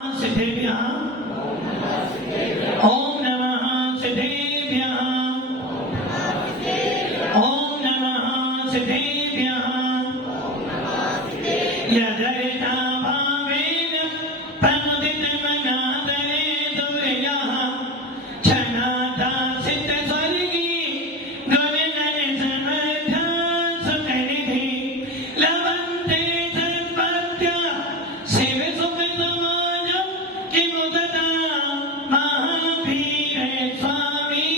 सिद्धेभ्यः ओम नमः सिद्धेभ्यः ओम नमः सिद्धेभ्यः यदरिता भावेन प्रमुदितमनादरे दुर्यः क्षणादा सिद्धस्वर्गी गोविन्दने समर्था सुखनिधि लवन्ते सत्पत्य शिवसुखसमाजं किमुदता महावीर स्वामी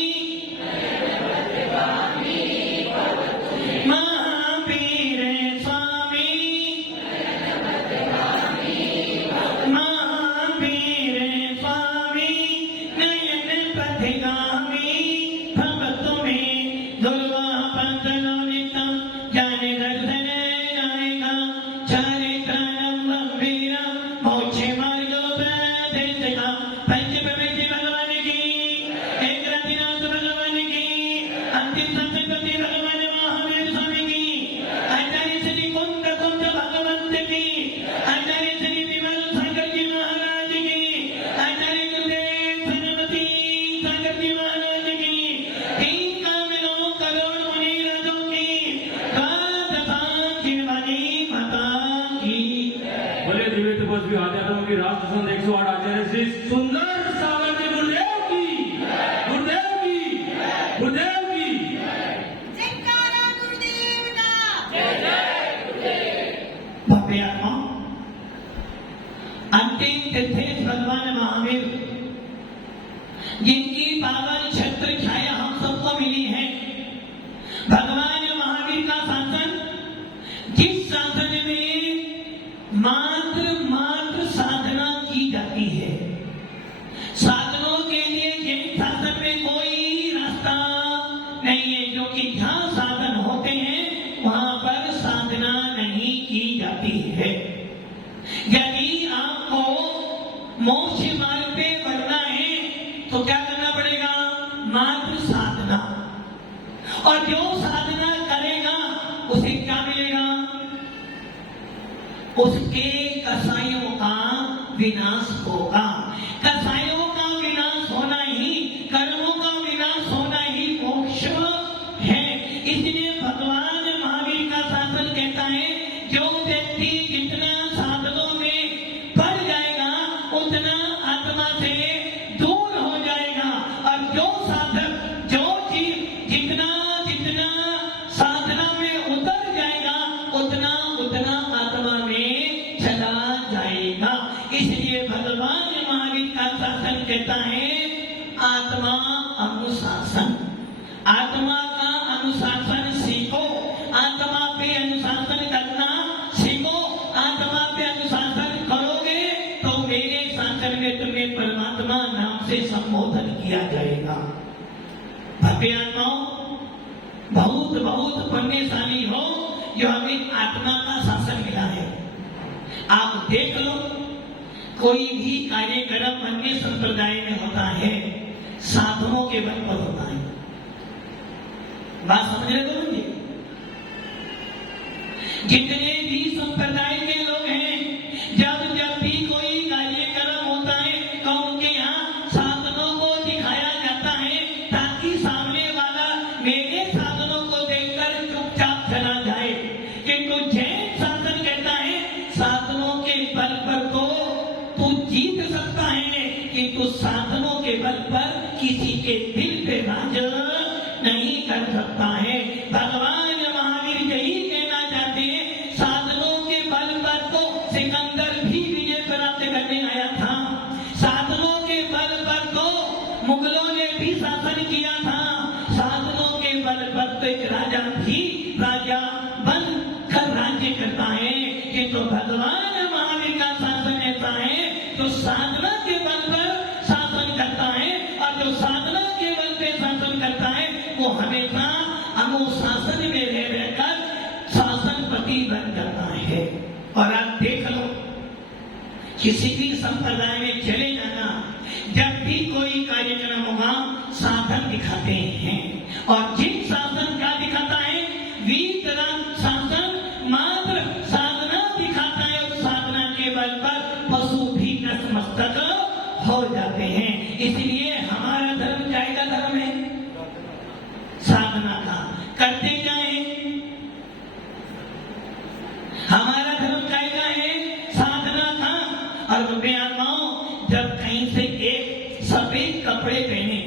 महावीर स्वामी महावीर स्वामी नयन पथिगामी भवतु मे दुर्वापतनोनितं जाने दर्शन नायका चारित्राणं गंभीरा मोक्षे मार्गोपदेशका पंचप्रमेय भगवान की एक रतिनाथ भगवान की अंतिम सत्यपति भगवान महावीर स्वामी की आचार्य श्री कुंद भगवंत की आचार्य श्री विमल सागर जी महाराज की आचार्य गुरुदेव सरस्वती सागर जी महाराज की तीन कामिनों करोड़ मुनि राजों की शिवाजी माता की बोले दिव्य तपस्वी आध्यात्म की राष्ट्र संत 108 आचार्य श्री सुंदर सागर जी गुरुदेव की गुरुदेव की गुरुदेव की जयकारा गुरुदेव का भव्य आत्मा अंतिम तीर्थेश भगवान महावीर जिनकी पावन छत्र छाया हम सबको मिली है। भगवान महावीर का शासन जिस शासन में मात्र साधना की जाती है, साधनों के लिए जिन शासन में कोई रास्ता नहीं है, जो कि जहाँ साधन होते हैं वहां पर साधना नहीं की जाती है। यदि आपको मोक्ष मार्ग पे बढ़ना है तो क्या करना पड़ेगा? मात्र साधना। और जो साधना करेगा उसे क्या मिलेगा? उसके कसायों का विनाश होगा। कसायों का विनाश होना ही, कर्मों का विनाश होना ही मोक्ष है। इसलिए भगवान महावीर का शासन कहता है जो व्यक्ति जितना साधनों में बढ़ जाएगा उतना आत्मा से दूर हो जाएगा, और जो साधक जो जीव जितना साधना में उतर जाएगा उतना आत्मा में चला जाएगा। इसलिए भगवान महावीर का शासन कहता है आत्मा अनुशासन। आत्मा का अनुशासन सीखो, आत्मा पे अनुशासन करना सीखो। आत्मा पे अनुशासन करोगे तो मेरे शासन में तुम्हें परमात्मा नाम से संबोधन किया जाएगा। भव्य आत्माओं, बहुत पुण्यशाली हो जो हमें आत्मा का शासन मिला है। आप देख लो, कोई भी कार्यक्रम अन्य संप्रदाय में होता है साधनों के बल पर होता है। बात समझ रहे हो मुझे? जितने भी संप्रदाय के लोग हैं, जब भी कोई कार्यक्रम होता है तो उनके यहाँ साधनों को दिखाया जाता है ताकि सामने वाला मेरे साधनों को देखकर चुपचाप चला जाए। किंतु जैन शासन कहता है साधनों के बल पर तो तू जीत सकता है, किंतु साधनों के बल पर किसी के दिल पे राज नहीं कर सकता है। भगवान महावीर यही कहना चाहते हैं, साधनों के बल पर तो सिकंदर भी विजय प्राप्त करने आया था, साधनों के बल पर तो मुगलों ने भी शासन किया था, साधनों के बल पर तो एक राजा भी राजा बन कर राज्य करता है। किंतु भगवान महावीर का शासन ऐसा है जो साधना के बल पर शासन करता है, और जो साधना के बल पे शासन करता है वो हमेशा अनुशासन में रहकर शासनपति बन जाता है। और आप देख लो, किसी भी संप्रदाय में चले जाना, जब भी कोई कार्यक्रम होगा साधन दिखाते हैं, और जिन शासन का दिखाता है वीतराग शासन मात्र साधना दिखाता है, उस साधना के बल पर पशु भी नतमस्तक तक हो जाते हैं। इसलिए हमारा धर्म क्या का धर्म है? साधना का। करते क्या है? हमारा धर्म क्या का है? साधना का। और रुपये आत्माओं, जब कहीं से एक सफेद कपड़े पहने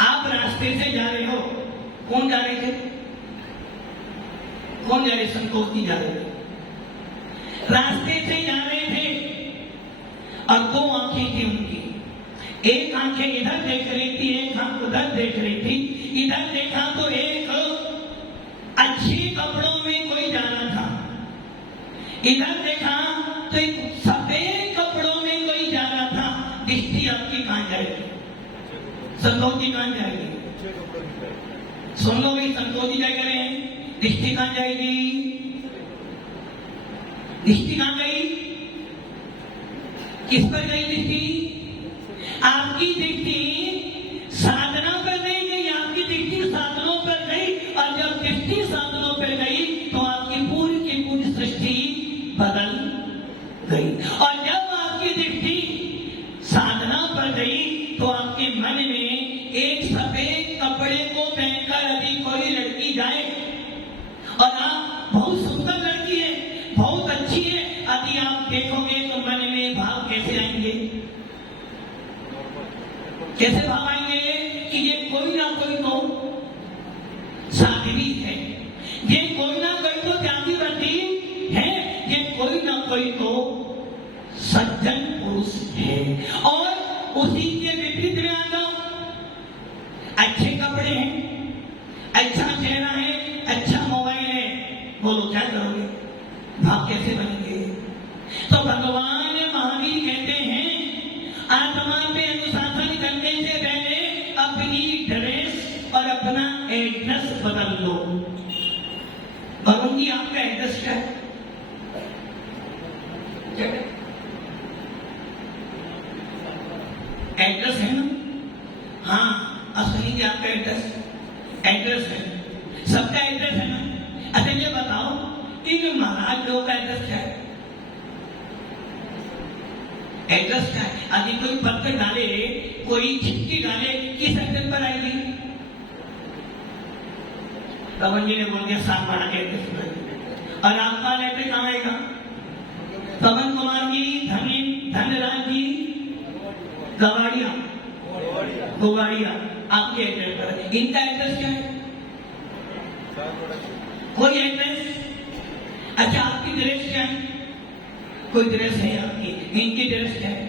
आप रास्ते से जा रहे हो, कौन जा रहे थे? कौन जा रहे? संतोष जी जा रहे थे। रास्ते से जा रहे थे और दो आंखें थी उनकी। एक आंखें इधर देख रही थी, एक आंख उधर देख रही थी। इधर देखा तो एक अच्छे कपड़ों में कोई जा रहा था, इधर देखा तो एक सफेद कपड़ों में कोई जा रहा था। दृष्टि आपकी कहां जाएगी? संतोष जी कहां जाएगी? सुन लो भाई, संतोष जी क्या करें? दृष्टि कहां जाएगी? दृष्टि कहां गई? किस पर गई दृष्टि? आपकी दृष्टि साधना पर नहीं गई, आपकी दृष्टि साधनों पर गई। और जब दृष्टि साधनों पर गई तो आपकी पूरी की पूरी सृष्टि बदल गई। और जब आपकी दृष्टि साधना पर गई तो आपके मन में एक सफेद कपड़े को पहनकर यदि कोई लड़की जाए और आप बहुत सुंदर लड़की है, बहुत अच्छी है, यदि आप देखोगे तो मन में भाव कैसे आएंगे? कैसे भाव आएंगे कि ये कोई ना कोई तो साध्वी है, ये कोई ना कोई तो त्यागी व्रती है, ये कोई ना कोई तो सज्जन पुरुष है। और उसी के विपरीत में आ जाओ, अच्छे कपड़े हैं, अच्छा चेहरा है, अच्छा मोबाइल है, बोलो क्या करोगे? भाव कैसे बनेंगे? तो भगवान महावीर कहते हैं आत्मा पे अनुशासन करने से पहले अपनी ड्रेस और अपना एड्रेस बदल लो। वरुण जी, आपका एड्रेस क्या है? एड्रेस है ना? हाँ, असली जी आपका एड्रेस है, सबका एड्रेस है ना? अच्छा ये बताओ, इन महाराज लोगों का एड्रेस क्या है? एड्रेस क्या है? यदि कोई पत्र डाले, कोई चिट्ठी डाले, किस एड्रेस पर आएगी? पवन जी ने बोल दिया सातवाड़ा के एड्रेस पर। और आपका एड्रेस कहाँ आएगा? पवन कुमार जी, धनराज जी, गोवाड़िया आपके एड्रेस पर। इनका एड्रेस क्या है? कोई एड्रेस? अच्छा, आपकी ड्रेस क्या है? कोई ड्रेस है आपकी? इनकी ड्रेस क्या है?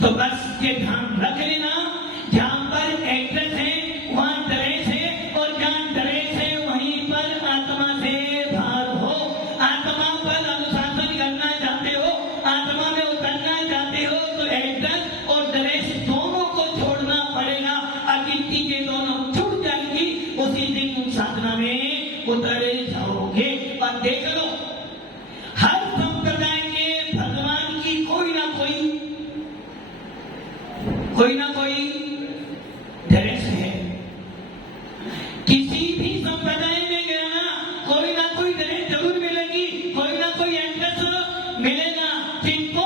तो बस ये ध्यान रख लेना, जहां पर एड्रेस है वहां ड्रेस है, और जहां ड्रेस है वहीं पर आत्मा से भार हो। आत्मा पर अनुशासन करना चाहते हो, आत्मा में उतरना चाहते हो, तो एड्रेस और ड्रेस दोनों को छोड़ना पड़ेगा। अतिथि के दोनों छूट जाएंगी, उसी दिन उन साधना में उतरे जाओगे। और देख लो, हर संप्रदाय के भगवान की कोई ना कोई ड्रेस है। किसी भी संप्रदाय में गया कोई ना कोई ड्रेस जरूर मिलेगी, कोई ना कोई एड्रेस मिलेगा। किंतु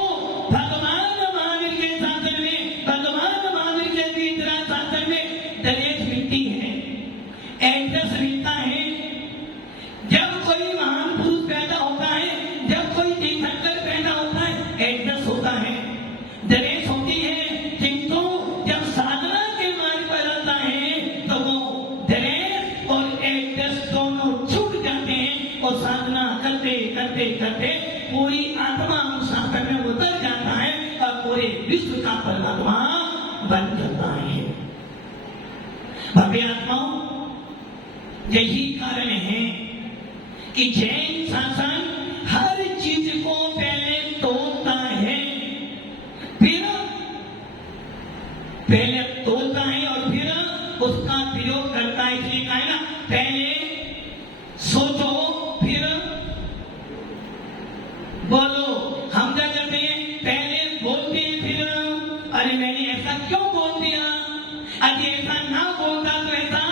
भगवान महावीर के शासन में, भगवान महावीर के तीसरा शासन में ड्रेस मिलती है, एड्रेस मिलता है। जब कोई महान पुरुष पैदा होता है, जब कोई तीर्थंकर पैदा होता है, एड्रेस होता है, ड्रेस होती है। किंतु जब साधना के मार्ग पर आता है तो वो ड्रेस और एड्रेस दोनों छूट जाते हैं, और साधना करते करते करते पूरी आत्मा अनुशासन में उतर जाता है और पूरे विश्व का परमात्मा बन जाता है। भव्य आत्माओं, यही कारण है कि जैन शासन हर चीज को पहले तोड़ता है, पहले तोड़ता है और फिर उसका प्रयोग करता है। इसलिए कहा है ना, पहले सोचो फिर बोलो। हम क्या करते हैं? पहले बोलते हैं, फिर अरे मैंने ऐसा क्यों बोल दिया, अरे ऐसा ना बोलता तो ऐसा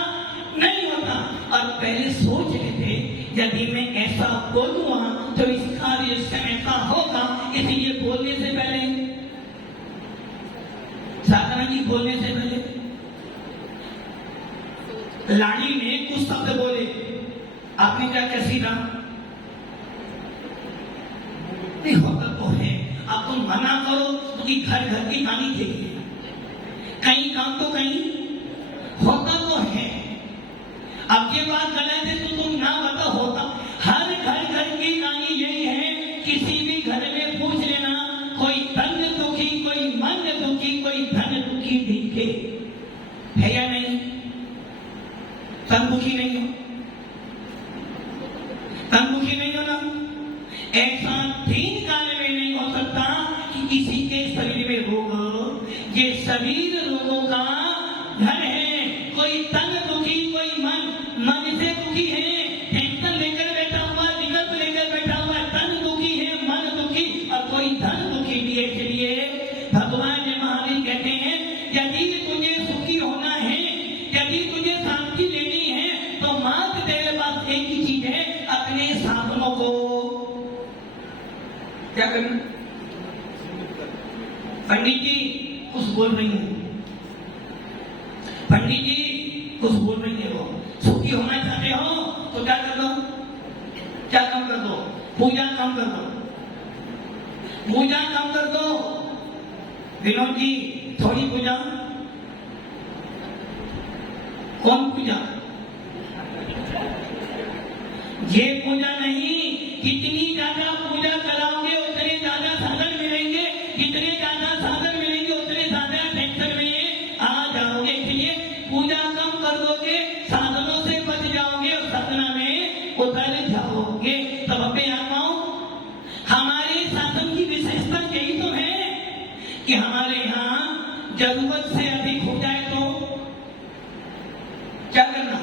नहीं होता। और पहले सोच लेते, यदि मैं ऐसा बोलूंगा तो इस कार्य से ऐसा होगा, इसलिए माता जी बोलने से पहले लाड़ी ने कुछ शब्द बोले, आपने क्या कैसी रहा नहीं होता तो है। अब तुम मना करो तो कि घर घर की कहानी चाहिए, कहीं काम तो कहीं होता तो है। अब ये बात गलत है तो तुम ना बताओ, होता हर घर घर की कहानी यही है। किसी भी घर में पूछ लेना, कोई तन दुखी, कोई मन दुखी, कोई धन दुखी दिखे है या नहीं? तन दुखी नहीं हो, तन दुखी नहीं हो ना। ऐसा 3 काल में नहीं हो सकता कि किसी के शरीर में रोग हो। ये शरीर रोगों का घर है। कोई तन दुखी, कोई मन से दुखी है, टेंशन लेकर बैठा हुआ, विकल्प लेकर बैठा हुआ, तन दुखी है, मन दुखी, और कोई धन दुखी भी है। इसलिए भगवान महावीर कहते हैं, यदि तुझे सुखी होना है, यदि तुझे शांति लेनी है, तो मात्र तेरे पास एक ही चीज है, अपने साधनों को क्या करना। पंडित जी कुछ बोल रही हूं, पंडित जी कुछ बोल रही है। वो सुखी होना चाहते हो तो क्या कर दो, क्या काम कर दो, पूजा काम कर दो, पूजा काम कर दो। विनोद जी थोड़ी पूजा, कौन पूजा? ये पूजा नहीं, जितनी ज्यादा पूजा कराओगे उतने ज्यादा साधन मिलेंगे, जितने ज्यादा साधन मिलेंगे उतने ज्यादा टेंशन में आ जाओगे। इसलिए पूजा कम कर दोगे, साधनों से बच जाओगे और सपना में उतर जाओगे। तब अपने आत्माओं, हमारे शासन की विशेषता यही तो है कि हमारे यहाँ जरूरत से अधिक हो जाए तो क्या करना?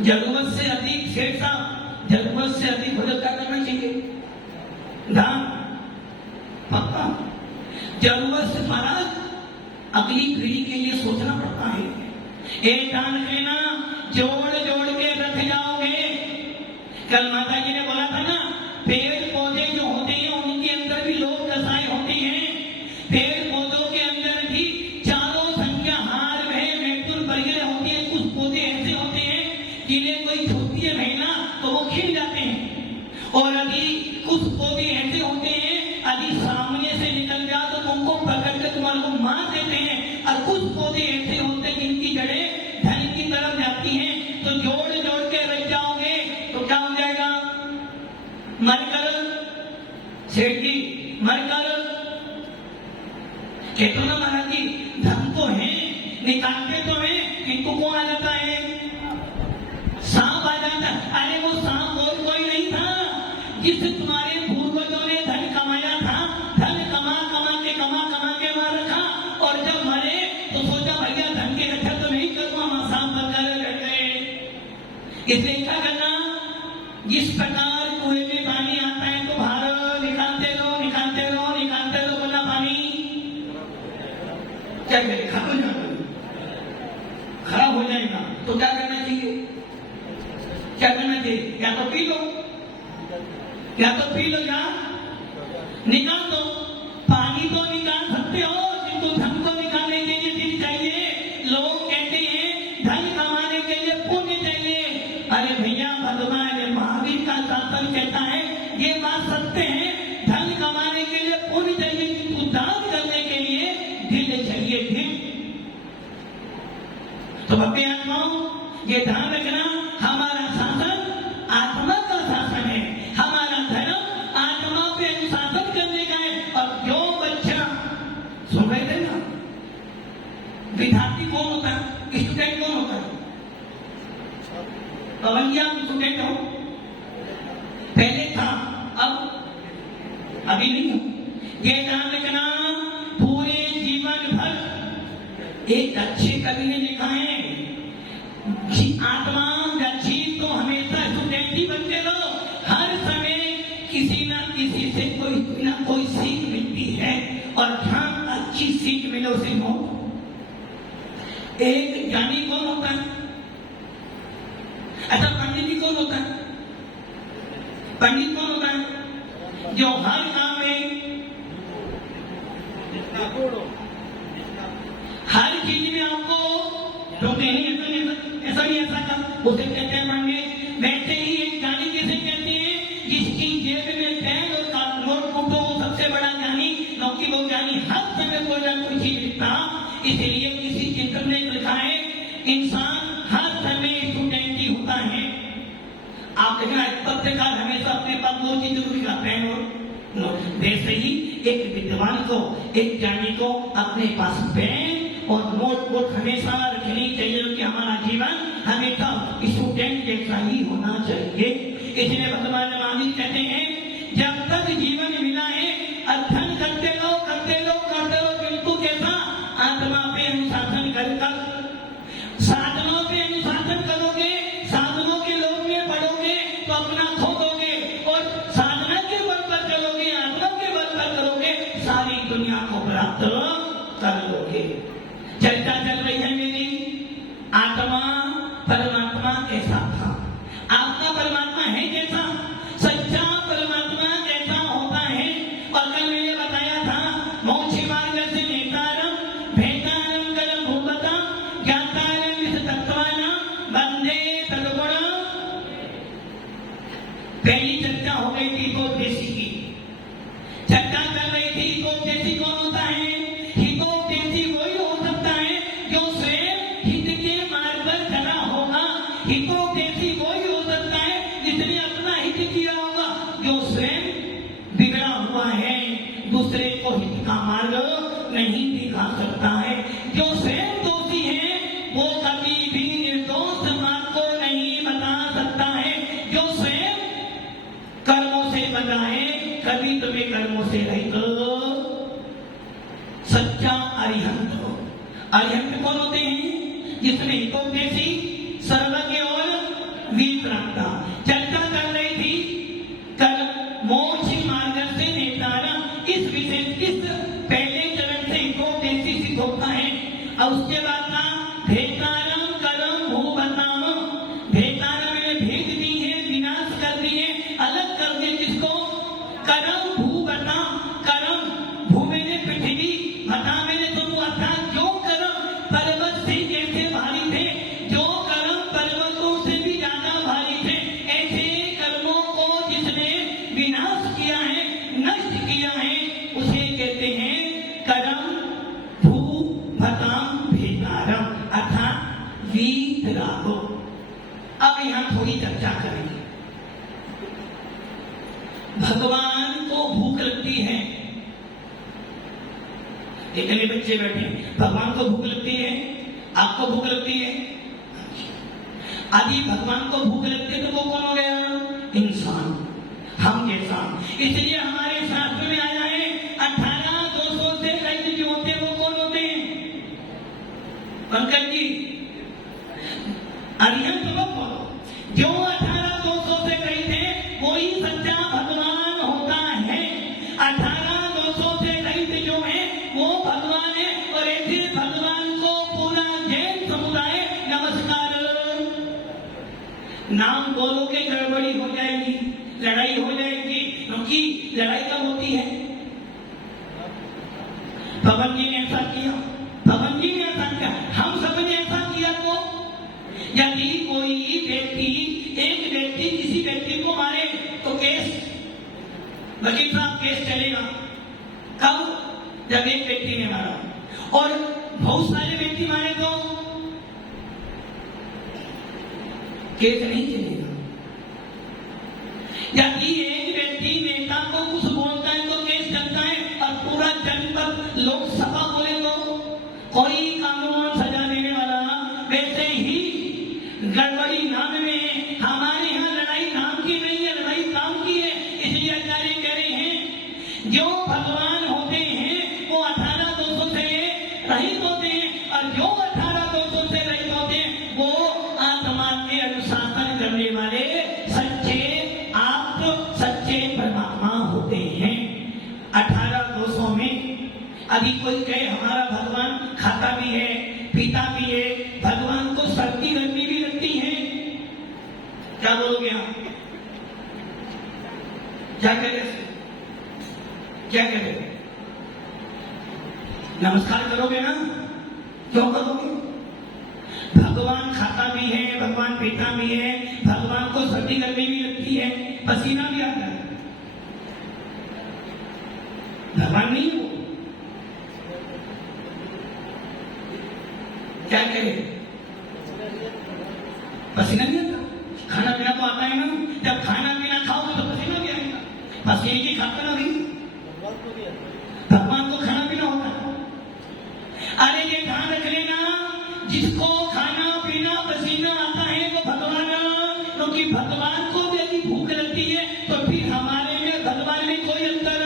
जरूरत से अधिक, शेर साहब, जरूरत से अधिक हो जाए क्या करना चाहिए? दान। पक्का जरूरत से महाराज अगली पीढ़ी के लिए सोचना पड़ता है। एक दान लेना, जोड़ जोड़ के रख जाओगे। कल माता जी ने बोला था ना, पेड़ पौधे जो होते हैं उनके अंदर भी लोक दशाएं होती हैं। पेड़ पौधों के अंदर भी चारों संख्या हार भय मैथुन वगैरह होती है। कुछ पौधे ऐसे होते हैं जिन्हें कोई छूती है महीना तो वो खिल जाते हैं, और यदि कुछ पौधे ऐसे होते हैं यदि सामने से निकल जाओ तो उनको पकड़ कर तुम्हारे को मार देते हैं। और कुछ पौधे ऐसे होते हैं जिनकी जड़ें धन की तरफ जाती हैं। तो जोड़ जोड़ के रख जाओगे तो क्या हो जाएगा? मरकर, सेठ जी मरकर कहते हो ना महाराज जी, धन तो है, निकालते तो है, किंतु कौन आ जाता है? सांप आ जाता। अरे वो सांप और कोई नहीं था, जिससे तुम्हारे पूर्वजों ने धन कमाया था। धन कमा के मार रखा, और जब मरे तो सोचा भैया धन की रक्षा तो नहीं करूंगा, हम सांप बनकर रह गए। इसलिए क्या करना? जिस प्रकार कुएं में पानी आता है तो बाहर निकालते रहो, बोला पानी क्या करे, खराब हो जाएगा। तो क्या करना चाहिए? क्या करना चाहिए? या तो पी लो, या निकाल दो। पानी तो निकाल सकते हो, किंतु धन को निकालने के लिए दिल चाहिए। लोग कहते हैं धन कमाने के लिए पुण्य चाहिए। अरे भैया, भगवान महावीर का शासन कहता है, ये बात सत्य है, धन कमाने के लिए पुण्य चाहिए, किंतु दान करने के लिए दिल चाहिए, दिल। तो भक्ति आत्माओं, ये ध्यान रखना, हमारा शासन आत्मा का शासन है, हमारा धर्म आत्मा पे अनुशासन करने का है। और जो बच्चा सुन रहे थे ना, विद्यार्थी कौन होता है, स्टूडेंट कौन होता है? भैया स्टूडेंट हो, पहले था, अब अभी नहीं हो। ये ध्यान रखना, पूरे जीवन भर एक अच्छे कवि ने लिखा है, आत्मा या जीव तो हमेशा स्टूडेंट ही बनते रहो। हर समय किसी ना किसी से कोई ना कोई सीख मिलती है, और जहां अच्छी सीख मिले उसे मौत। एक ज्ञानी कौन होता है? अच्छा, पंडित जी कौन होता है? पंडित कौन होता है? जो हर काम में यानी हर समय कोई ना कोई चीज लिखता। इसलिए किसी चिंतन ने लिखा है इंसान हर समय स्टूडेंट ही होता है। आप देखना पत्रकार हमेशा अपने पास दो चीज जरूर रखते हैं और वैसे ही एक विद्वान को, एक ज्ञानी को अपने पास पेन और नोटबुक हमेशा रखनी चाहिए कि हमारा जीवन हमेशा स्टूडेंट जैसा ही होना चाहिए। इसलिए भगवान महावीर कहते हैं जब तक जीवन मिला है अध्ययन करते रहो किंतु कैसा आत्मा पे अनुशासन कर साधनों पे अनुशासन करोगे, साधनों के लोग में पढ़ोगे तो अपना खो दोगे और साधना के बल पर चलोगे, आत्मा के बल पर करोगे, सारी दुनिया को प्राप्त कर लोगे। चर्चा चल रही है मेरी आत्मा परमात्मा कैसा था, आत्मा परमात्मा है कैसा, सच्चा परमात्मा कैसा होता है। और कल मैंने बताया था मोक्ष मार्ग से नेतारम भेतारम गलम भूपता ज्ञातारम विष तत्वाना वंदे तदगुण। पहली चर्चा हो गई थी हितोपदेशी की, चर्चा कर रही थी हितोपदेशी कौन होता है। हितोपदेशी वही हो सकता है जो स्वयं हित के मार्ग पर चला होगा। हितोपदेशी वही हो सकता है जिसने अपना हित किया होगा। जो स्वयं बिगड़ा हुआ है दूसरे को हित का मार्ग नहीं दिखा सकता है। जो स्वयं दोषी है वो कभी भी निर्दोष मार्ग को नहीं बता सकता है। जो स्वयं कर्मों से बंधा है कभी तुम्हें कर्मों से रहित सच्चा अरिहंत हो। अरिहंत कौन होते हैं? जिसमें हितोपदेशी सर्वज्ञ और वीतरागता। चर्चा कर रही थी कल मोक्ष मार्ग से नेतारा, इस विषय इस पहले चरण से हितोपदेशी सिद्ध होता है। और उसके बाद का भेतारम करम भूभताम, भेतारम में भेद दी है, विनाश कर दिए, अलग कर दिए जिसको करम भूभताम। करम भू में पृथ्वी, भता में तुम अर्थात जो कर्म पर्वत से जैसे भारी थे, जो कर्म पर्वतों से भी ज्यादा भारी थे, ऐसे कर्मों को जिसने विनाश किया है, नष्ट किया है, उसे कहते हैं करम भू भताम भेतारम अर्थात वीतरागो। अब यहां थोड़ी चर्चा करेंगे। भगवान को भूख लगती है, इतने बच्चे बैठे, भगवान को भूख लगती है, आपको भूख लगती है। यदि भगवान को भूख लगती है तो वो कौन हो गया? इंसान, हम जैसा। इसलिए हमारे शास्त्र में आया है 18 दोषों से रहित जो होते हैं वो कौन होते हैं? पंकज जी, अरिहंत लोग बोलो, जो 18 दोषों से रहित है वही सच्चा भगवान होता है। 18 दोषों से रहित जो है वो भगवान है। और ऐसे भगवान को पूरा जैन समुदाय नमस्कार। नाम बोलोगे गड़बड़ी हो जाएगी, लड़ाई हो जाएगी, क्योंकि लड़ाई कब होती है? पवन जी ने ऐसा किया, पवन जी ने ऐसा किया, हम सबने ऐसा किया। तो यदि कोई व्यक्ति, एक व्यक्ति किसी व्यक्ति को मारे तो केस, वकील साहब केस चलेगा। कब? जब एक व्यक्ति ने मारा। और बहुत सारे व्यक्ति मारे तो केस नहीं चलेगा। यदि एक व्यक्ति नेता को कुछ बोलता है तो केस चलता है। और पूरा जनपद लोकसभा बोले तो कोई कानून सजा देने वाला। वैसे ही गड़बड़ी नाम में हमारे यहाँ लड़ाई नाम की नहीं है, लड़ाई काम की है। इसलिए आचार्य कह रहे हैं जो भगवान होते हैं वो 18 दोषों से रहित होते हैं। और जो 18 दोषों से रहित होते हैं वो आत्मा के अनुशासन करने वाले सच्चे परमात्मा होते हैं। 18 दोषों में यदि कोई कहे हमारा भगवान खाता भी है, पीता भी है, भगवान को सर्दी गर्मी भी लगती है, क्या बोलोगे आप? क्या करें? क्या करें? नमस्कार करोगे ना? क्यों करोगे? भगवान खाता भी है, भगवान पीता भी है, भगवान को सर्दी गर्मी भी लगती है, पसीना भी आता है। भगवान नहीं हो, करे? पसीना नहीं आता? खाना पीना तो आता है ना। जब खाना पीना खाओगे तो पसीना भी आएगा। पसीने की खाते ना नहीं, भगवान को खाना पीना होता है। अरे ये ध्यान रख लेना, जिसको खाना पीना पसीना आता है वो भगवान, क्योंकि भगवान को भी यदि भूख लगती है तो फिर हमारे में भगवान में कोई अंतर,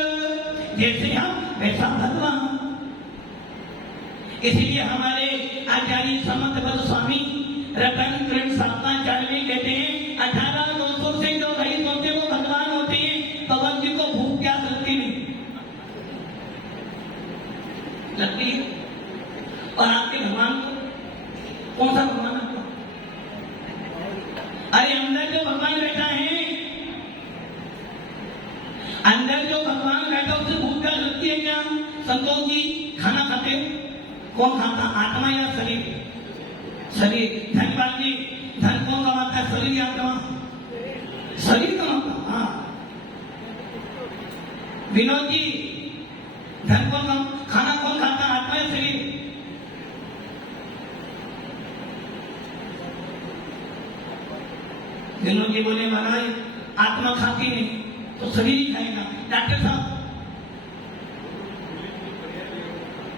जैसे हम वैसा भगवान। इसलिए हमारे आचार्य समर्थ बल स्वामी रतन कृष्ण साधनाचार्य कहते हैं 18 दोषों से जो रहित होते वो भगवान होते हैं। भगवान जी को भूख प्यास लगती नहीं, लगती है। और आपके भगवान को कौन सा भगवान आपको? अरे अंदर जो भगवान बैठा है, अंदर जो भगवान बैठा उसे भूख प्यास लगती है क्या? संतोष जी खाना खाते हो? कौन खाता, आत्मा या शरीर? शरीर। धनपाल जी धन कौन कमाता है, शरीर या आत्मा? शरीर कमाता। हाँ। विनोद जी धन कौन खाना कौन खाता, आत्मा या शरीर? विनोद जी बोले महाराज आत्मा खाती नहीं तो शरीर ही खाएगा। डॉक्टर साहब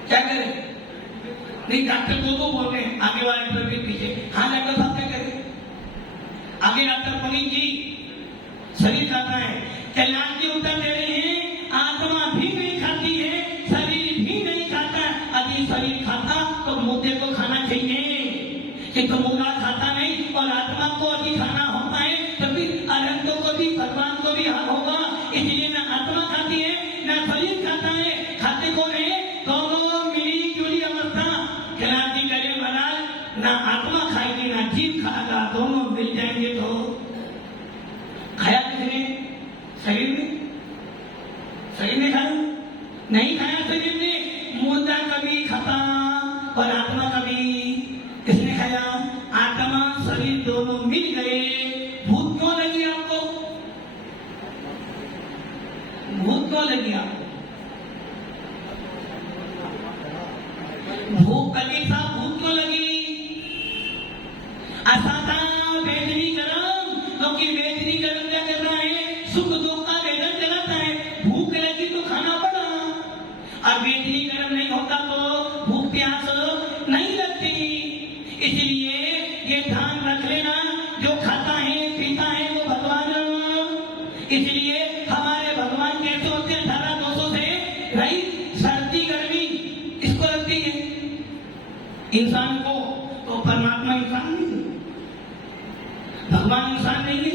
क्या करें? नहीं डॉक्टर दो बोल रहे हैं, आगे वाला इंटरव्यू पीछे। हाँ डॉक्टर साहब क्या करें? आगे डॉक्टर पुनीत जी शरीर खाता है। कल्याण जी उत्तर दे रहे हैं आत्मा भी नहीं खाती है, शरीर भी नहीं खाता। यदि शरीर खाता तो मुद्दे को खाना चाहिए, किंतु मुद्दा खाता नहीं। और आत्मा को यदि खाना होता है तो फिर अनंतों को भी भगवान को भी हाल होगा। इसलिए ना आत्मा खाती है ना शरीर खाता है। खाते कौन है? दोनों मिली जुली अवस्था। क्रांति करे महाराज, ना आत्मा खाएगी ना जीव खाएगा, दोनों मिल जाएंगे तो खाया किसने? शरीर में। शरीर ने खाया नहीं, खाया शरीर ने। मुद्दा कभी खाता और आत्मा कभी। किसने खाया? आत्मा शरीर दोनों मिल गए। भूख क्यों लगी आपको? भूख क्यों लगी आपको? भूख लगी साहब, भूख क्यों लगी? असाधा वेदनी कर्म, क्योंकि वेदनी कर्म क्या कर रहा है? सुख दुख का वेदन चलाता है। भूख लगी तो खाना पड़ा, और वेदनी कर्म नहीं होता तो भूख प्यास नहीं लगती। इसलिए ये ध्यान रख लेना, जो खाता है पीता है वो भगवान। इसलिए हमारे भगवान कैसे होते हैं? 18 दोषों से रहित। सर्दी गर्मी इसको लगती है इंसान को, तो परमात्मा इंसान नहीं है, भगवान इंसान नहीं है।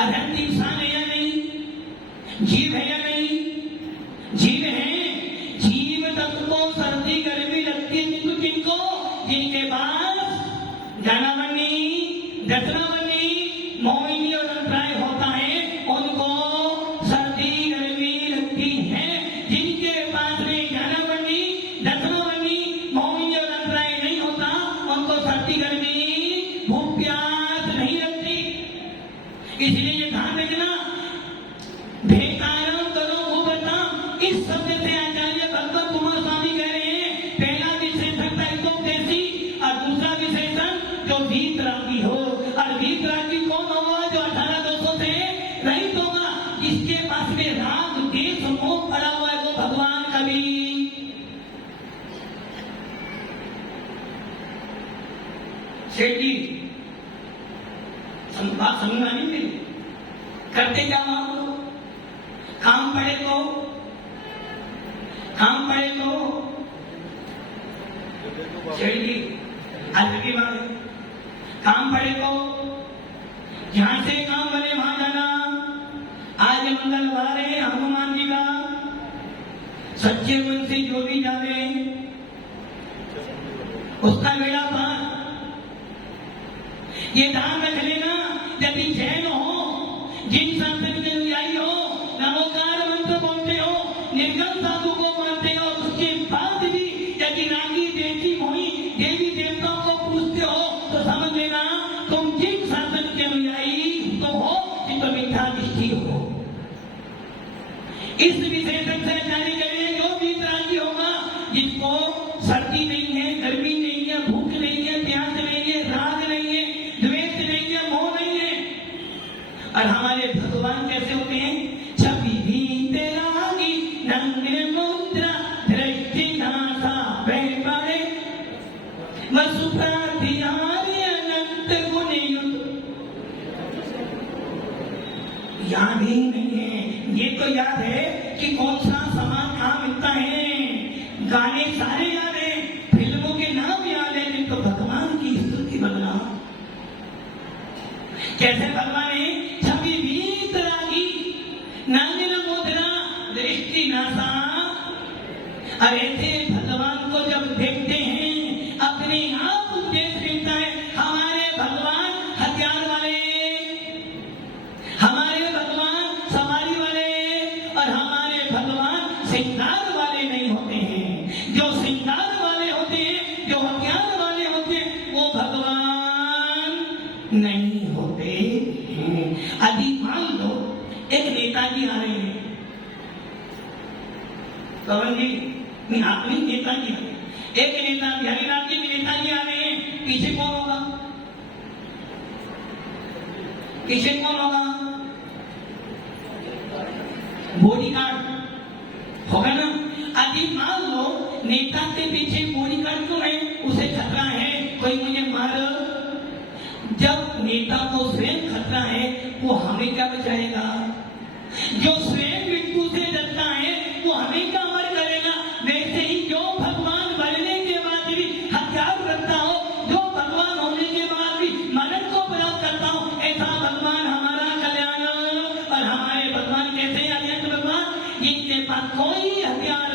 अनंत इंसान है या नहीं? जीव है या नहीं? जीव है। जीव तत्व को सर्दी गर्मी लगती है, किंतु किनको? जिनके पास ज्ञानावनी दर्शनावनी मोहिनी और अभिप्राय होता है, उनको सर्दी गर्मी लगती है। जिनके पास में ज्ञानावनी दर्शनावनी मोहिनी और अभिप्राय नहीं होता, उनको सर्दी गर्मी भूख प्यास नहीं लगती। इसलिए ये ध्यान रखना, भेतारम करो भूवताम, इस शब्द से आचार्य भगवत कुमार स्वामी कह रहे हैं पहला विशेषण हितोपदेशी और दूसरा विशेषण जो वीतरागी हो। और वीतरागी कौन होगा? जो 18 दोषों से रहित होगा, जिसके पास में राग देश मोह पड़ा हुआ है, वो भगवान कभी सेठ जी बात समझ में नहीं मिली। करते क्या आप लोग? काम पड़े तो सेठ जी आज की बात है, काम पड़े तो जहां से काम बने वहां जाना। आज मंगलवार है हनुमान जी का, सच्चे मन से जो भी जावे उसका बेड़ा पार। ये ध्यान रख लेना, यदि जैन हो, जिन शासन के अनुयायी हो, नमोकार मंत्र बोलते हो, निर्गम साधु को मानते हो, उसके बाद भी यदि रागी देवी मोही देवी देवताओं को पूछते हो तो समझ लेना तुम जिन शासन के अनुयायी तो हो, जिनको मिथ्या दृष्टि हो। इस विशेषण से जारी करिए, जो भी रागी होगा जिसको सर्दी नहीं है, गर्मी नहीं है, भूख नहीं है, प्यास नहीं है, राग नहीं है, द्वेष नहीं है, मोह नहीं है। और हमारे भगवान कैसे होते हैं? छवि भी रागी नंगे मुद्रा दृष्टि नासा बड़े वसुप्राधिहारी अनंत गुण युक्त। याद ही नहीं है। ये तो याद है कि कौन सा सामान कहाँ मिलता है, गाने सारे याद है, फिल्मों के नाम याद है, जिनको भगवान की स्तुति बनना। कैसे भगवान है? छवि भीत रागी नंदन मुद्रा दृष्टि नासा। और ऐसे भगवान को जब देखते हैं अपने आप उपदेश मिलता है। हमारे भगवान हथियार वाले, हमारे भगवान सवारी वाले और हमारे भगवान श्रृंगार वाले नहीं होते हैं। जो श्रृंगार वाले होते हैं, जो हथियार वाले होते हैं, वो भगवान नहीं होते हैं। अभी मान लो एक नेताजी आ रहे हैं, पवन जी नहीं, आप नहीं, नेताजी आ रहे हैं। एक नेता बिहारी राज्य के नेताजी आ रहे हैं, पीछे कौन होगा? पीछे कौन होगा? बॉडीगार्ड होगा ना। अभी मान लो नेता के पीछे बॉडीगार्ड क्यों है? उसे खतरा है, कोई मुझे मार। जब नेता को स्वयं खतरा है, वो हमें क्या बचाएगा? जो स्वयं मृत्यु से डरता है, वो हमें क्या अमर करेगा? वैसे ही जो भगवान बनने के बाद भी हथियार रखता हो, जो भगवान होने के बाद भी मरण को प्राप्त करता हो, ऐसा भगवान हमारा कल्याण। और हमारे भगवान कैसे आदित्य भगवान? जिनके पास कोई हथियार,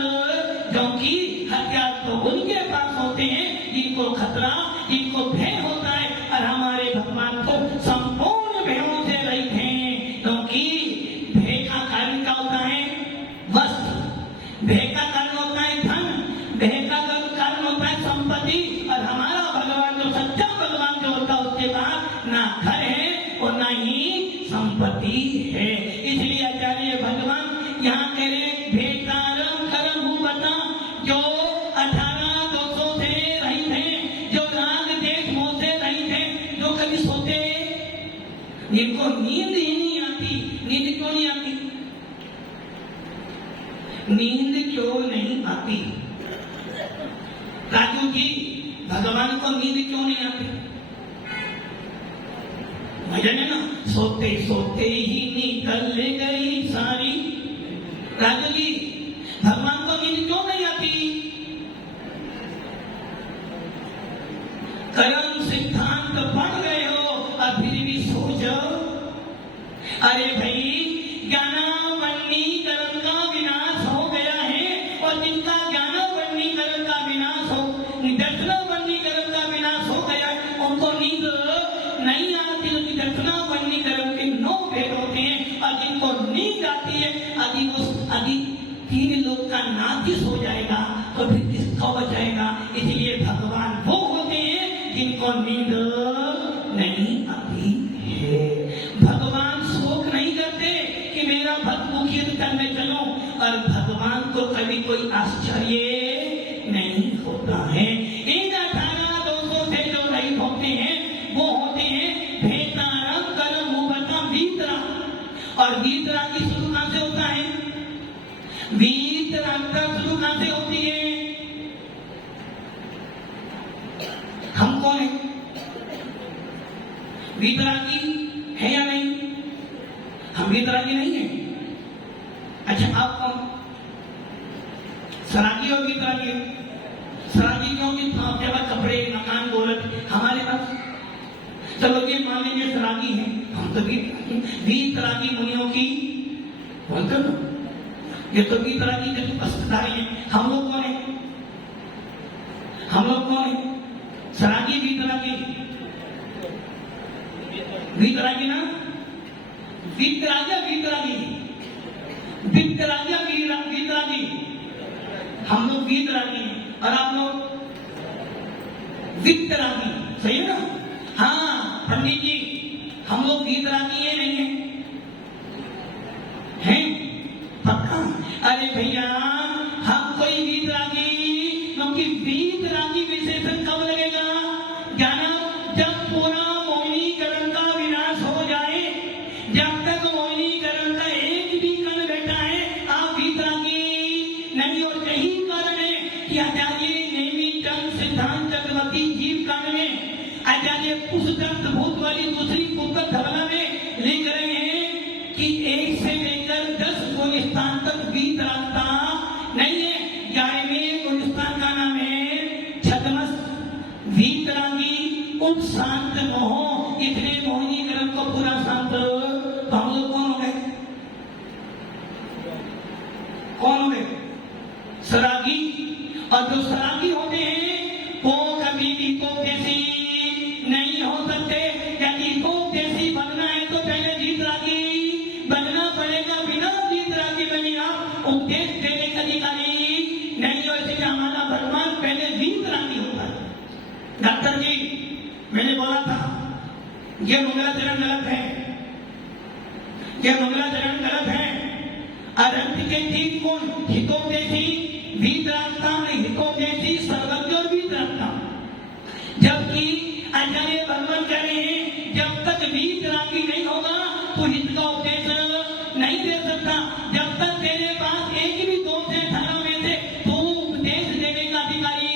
क्योंकि हथियार तो उनके पास होते हैं जिनको खतरा, जिनको भय होता है। और हमारे भगवान तो संपूर्ण भयों से रहित हैं, क्योंकि भय का कारण क्या होता है? वस्त्र। भय का कारण होता है धन, भय का कारण होता है संपत्ति। और हमारा भगवान जो सच्चा भगवान जो होता है, उसके पास ना घर है और ना ही संपत्ति है। इसलिए आचार्य भगवान यहाँ कह रहे भेदारम करम हूँ बता, जो 18 दोषों से रहित है, जो राग देश मोह से रहित है, जो कभी सोते, जिनको नींद ही नहीं आती। नींद क्यों नहीं आती? नींद क्यों नहीं आती? राजू जी, भगवान को नींद क्यों नहीं आती? भजन है ना, सोते सोते ही निकल गई सारी। राजू जी, भगवान को नींद क्यों नहीं आती? कर्म सिद्धांत पढ़ गए हो और फिर भी सो जाओ। अरे भाई, ज्ञानावरणीकरण का विनाश हो गया है, और जिनका ज्ञानावरणीकरण का विनाश हो, दर्शनावरणीकरण का विनाश हो गया है, उनको नींद नहीं आती। क्योंकि दर्शनावरणीकरण के 9 भेद होते हैं, और जिनको नींद आती है, यदि 3 लोग का नाथिस हो जाएगा तो फिर किसको बचाएगा? इसलिए भगवान वो होते हैं जिनको नींद नहीं आती है। भगवान शोक नहीं करते कि मेरा भक्त कीर्तन में चलो, और भगवान को कभी कोई आश्चर्य नहीं होता है। इन 18 दोषों से जो रहित होते हैं, वो होते हैं भेदारम कर्म मुबता वीतरा। और वीतरा की शुरू कहां से होता है? वीतरा का शुरू कहां से होती है? हम कौन है? वीतरागी है या नहीं? हम वीतरागी नहीं है। अच्छा, आप कौन? सरागी और वीतरागी। सरागी क्योंकि आपके पास कपड़े, मकान, दौलत, हमारे पास चलो ये मान लीजिए सरागी है, हम तो वीतरागी मुनियों की बोलते ना, ये तो वीतरागी के अस्पताल है। हम लोग कौन है? हम लोग कौन है? सरागी वीतरागी। वीतरागी ना, वीतराजा वीतरागी, वीतराजा वीतरागी। हम लोग वीतरागी हैं और आप लोग वीतरागी, सही है ना? हाँ पंडित जी, हम लोग वीतरागी है नहीं है? हैं? पक्का? अरे भैया, हम कोई वीतरागी जब तक मोहिनीकरण का एक भी कण बैठा है आप वीतरागी नहीं। और यही कारण है कि आचार्य नेमीचंद सिद्धांत चक्रवर्ती जीव कांड में आचार्य पुष्टदत्त भूत वाली दूसरी पुस्तक धवला में लिख रहे हैं कि 1 से लेकर 10 गुलिस्तान तक वीतरागता नहीं है। 11वें गुलिस्तान का नाम है छद्मस वीतरागी उपशांत मोह। इतने मोहिनीकरण को पूरा शांत तो हम लोग कौन हो गए? कौन हो गए? सरागी। और जो सरागी होते हैं वो कभी भी उपदेशी नहीं हो सकते। यदि उपदेशी बनना है तो पहले वीतरागी बनना पड़ेगा। बिना वीतरागी बने आप उपदेश देने का अधिकारी नहीं हो। इसलिए हमारा भगवान पहले वीतरागी होता है। डॉक्टर जी मैंने बोला था ये मंगलाचरण गलत है, ये मंगलाचरण गलत है। अरंत के 3 गुण हितोपदेशी वीतरागता में हितोपदेशी सर्वज्ञ और वीतरागता। जबकि आचार्य भगवान कह रहे हैं जब तक वीतरागी नहीं होगा तो हित का उपदेश नहीं दे सकता। जब तक तेरे पास एक भी दोष है 18 में से तो उपदेश देने का अधिकारी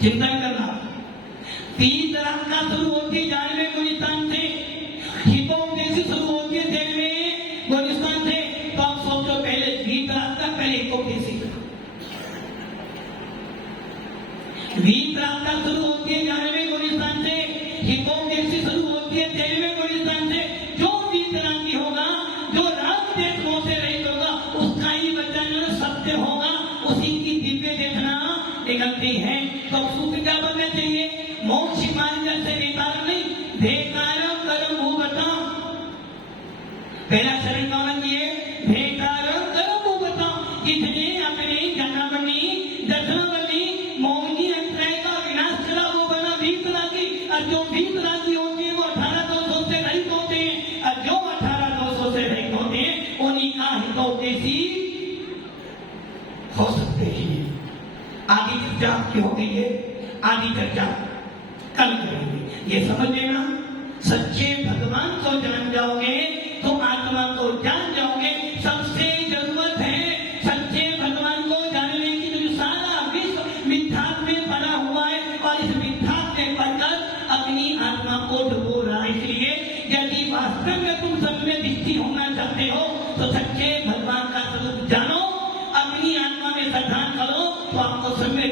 चिंतन करना। वीतरागता शुरू होती 11वें गुलिस्तान से, हितोपदेशी शुरू होती है 13वें गुलिस्तान से। तो आप सोचो पहले वीतरागता पहले हितोपदेशी। वीतरागता शुरू होती है 11वें गुलिस्तान से, हितोपदेशी शुरू होती है 13वें गुलिस्तान से। जो वीतरागी होगा, जो राग देश मोह से रहित होगा, उसका ही वचन सत्य होगा, उसी की दिव्य देखना निकलती है। तो सूत्र क्या बनना चाहिए? मोक्ष मार्ग से बेकार नहीं, बेकारम कर्म भूगता। पहला शरण कौन किए? बेकारम कर्म भूगता। इसने अपने जनावनी दशनावनी मोहिनी अंतराय का विनाश करा, वो बना वीतरागी। और जो वीतरागी होते हैं वो 18 दोषों से रहित होते हैं। और जो 18 दोषों से रहित होते हैं उन्हीं का हितोपदेशी हो सकते हैं। आगे चर्चा की हो गई है, आगे चर्चा कल करेंगे। ये समझ लेना, सच्चे भगवान को जान जाओगे तो आत्मा को जान जाओगे। सबसे जरूरत है सच्चे भगवान को जानने की। जो सारा विश्व मिथ्यात्व में पड़ा हुआ है और इस मिथ्यात्व में पड़कर अपनी आत्मा को डुबो रहा है। इसलिए यदि वास्तव में तुम सब में दृष्टि होना चाहते हो तो सच्चे भगवान का स्वरूप जानो, अपनी आत्मा में श्रद्धा करो तो आपको सब में